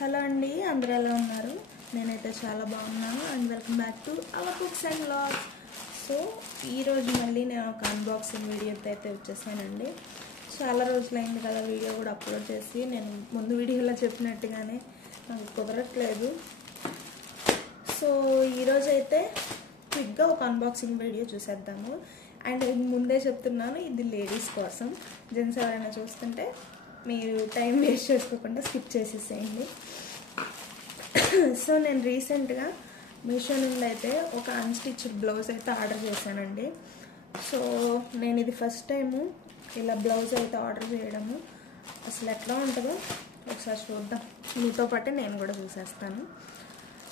Hello అండి, అందరూ ఎలా ఉన్నారు? నేనైతే చాలా బాగున్నాను and welcome back to our cooks and vlogs. So ఈరోజు మళ్ళీ నేను ఒక అన్బాక్సింగ్ వీడియోతో అయితే వచ్చేసానండి. చాలా రోజులైంది కదా వీడియో కూడా అప్లోడ్ చేసి. నేను ముందు వీడియోలో చెప్పినట్టుగానే నాకు కుదరట్లేదు. సో ఈరోజు అయితే క్విక్గా ఒక అన్బాక్సింగ్ వీడియో చూసేద్దాము. అండ్ ముందే చెప్తున్నాను, ఇది లేడీస్ కోసం. జెంట్స్ ఎవరైనా చూస్తుంటే మీరు టైం వేస్ట్ చేసుకోకుండా స్కిప్ చేసేసేయండి. సో నేను రీసెంట్గా మీషో నుండి అయితే ఒక అన్స్టిచ్డ్ బ్లౌజ్ అయితే ఆర్డర్ చేశానండి. సో నేను ఇది ఫస్ట్ టైము ఇలా బ్లౌజ్ అయితే ఆర్డర్ చేయడము. అసలు ఎట్లా ఉంటుందో ఒకసారి చూద్దాం. మీతో పాటే నేను కూడా చూసేస్తాను.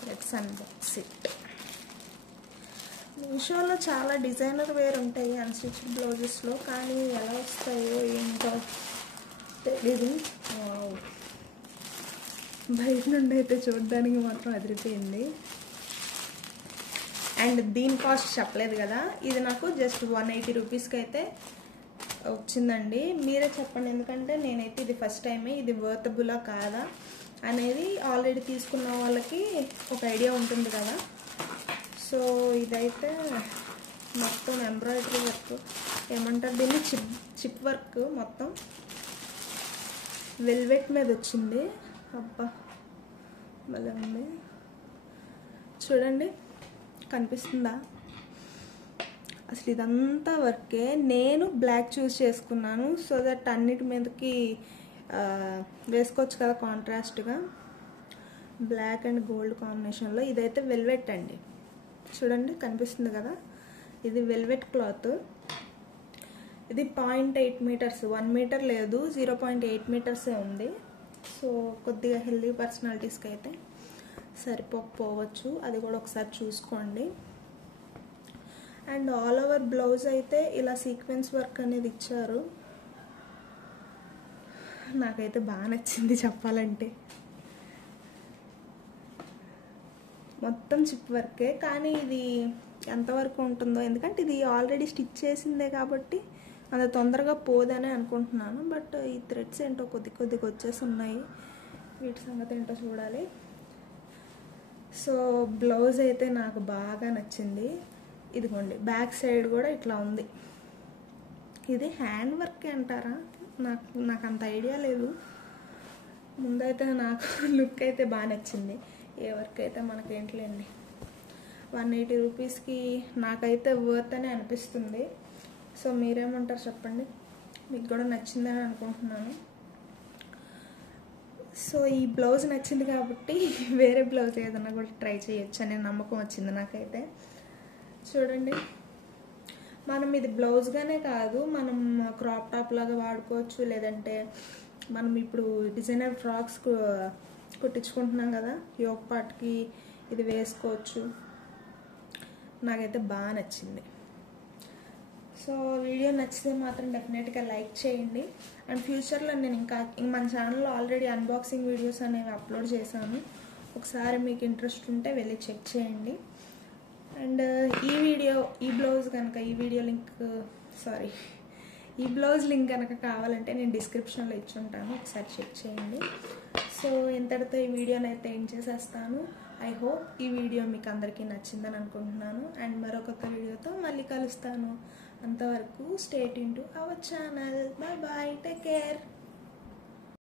Let's unbox it. మీషోలో చాలా డిజైనర్ వేర్ ఉంటాయి అన్స్టిచ్డ్ బ్లౌజెస్లో, కానీ ఎలా వస్తాయో ఏంటో తెలీదు. బయట నుండి అయితే చూడడానికి మాత్రం అదిరిపోయింది. అండ్ దీని కాస్ట్ చెప్పలేదు కదా, ఇది నాకు జస్ట్ 180 రూపీస్కి అయితే వచ్చిందండి. మీరే చెప్పండి, ఎందుకంటే నేనైతే ఇది ఫస్ట్ టైమే. ఇది వర్తబులా కాదా అనేది ఆల్రెడీ తీసుకున్న వాళ్ళకి ఒక ఐడియా ఉంటుంది కదా. సో ఇదైతే మొత్తం ఎంబ్రాయిడరీ వర్క్, ఏమంటారు దీన్ని, చిప్ వర్క్ మొత్తం వెల్వెట్ మీద వచ్చింది. అబ్బా భలే ఉంది, చూడండి కనిపిస్తుందా? అసలు ఇదంతా వర్కే. నేను బ్లాక్ చూస్ చేసుకున్నాను సో దట్ అన్నిటి మీదకి వేసుకోవచ్చు కదా కాంట్రాస్ట్గా. బ్లాక్ అండ్ గోల్డ్ కాంబినేషన్లో. ఇదైతే వెల్వెట్ అండి, చూడండి కనిపిస్తుంది కదా. ఇది వెల్వెట్ క్లాత్. ఇది 0.8 మీటర్స్, 1 మీటర్ లేదు, 0.8 మీటర్సే ఉంది. సో కొద్దిగా హెల్దీ పర్సనాలిటీస్కి అయితే సరిపోకపోవచ్చు, అది కూడా ఒకసారి చూసుకోండి. అండ్ ఆల్ ఓవర్ బ్లౌజ్ అయితే ఇలా సీక్వెన్స్ వర్క్ అనేది ఇచ్చారు. నాకైతే బాగా నచ్చింది చెప్పాలంటే. మొత్తం చిప్ వర్కే, కానీ ఇది ఎంతవరకు ఉంటుందో, ఎందుకంటే ఇది ఆల్రెడీ స్టిచ్ చేసిందే కాబట్టి అంత తొందరగా పోదని అనుకుంటున్నాను. బట్ ఈ థ్రెడ్స్ ఏంటో కొద్దిగా వచ్చేసి ఉన్నాయి, వీటి సంగతి ఏంటో చూడాలి. సో బ్లౌజ్ అయితే నాకు బాగా నచ్చింది. ఇదిగోండి బ్యాక్ సైడ్ కూడా ఇట్లా ఉంది. ఇది హ్యాండ్ వర్క్ అంటారా, నాకు అంత ఐడియా లేదు. ముందైతే నాకు లుక్ అయితే బాగా నచ్చింది. ఏ వర్క్ అయితే మనకేంటిలేండి, 180 రూపీస్కి నాకైతే వర్త్ అని అనిపిస్తుంది. సో మీరేమంటారు చెప్పండి, మీకు కూడా నచ్చిందని అనుకుంటున్నాను. సో ఈ బ్లౌజ్ నచ్చింది కాబట్టి వేరే బ్లౌజ్ ఏదన్నా కూడా ట్రై చేయొచ్చు అనే నమ్మకం వచ్చింది నాకైతే. చూడండి, మనం ఇది బ్లౌజ్గానే కాదు, మనం క్రాప్ టాప్ లాగా వాడుకోవచ్చు, లేదంటే మనం ఇప్పుడు డిజైనర్ ఫ్రాక్స్ కుట్టించుకుంటున్నాం కదా, యోక్ పార్ట్కి ఇది వేసుకోవచ్చు. నాకైతే బాగా నచ్చింది. సో వీడియో నచ్చితే మాత్రం డెఫినెట్గా లైక్ చేయండి. అండ్ ఫ్యూచర్లో నేను ఇంకా మన ఛానల్లో ఆల్రెడీ అన్బాక్సింగ్ వీడియోస్ అనేవి అప్లోడ్ చేశాను. ఒకసారి మీకు ఇంట్రెస్ట్ ఉంటే వెళ్ళి చెక్ చేయండి. అండ్ ఈ బ్లౌజ్ లింక్ కనుక కావాలంటే నేను డిస్క్రిప్షన్లో ఇచ్చి ఉంటాను, ఒకసారి చెక్ చేయండి. సో ఇంతటితో ఈ వీడియోని అయితే ఎండ్ చేసేస్తాను. ఐ హోప్ ఈ వీడియో మీకు అందరికీ నచ్చిందని అనుకుంటున్నాను. అండ్ మరొక వీడియోతో మళ్ళీ కలుస్తాను. అంతవరకు stay tune to our channel. Bye bye, take care.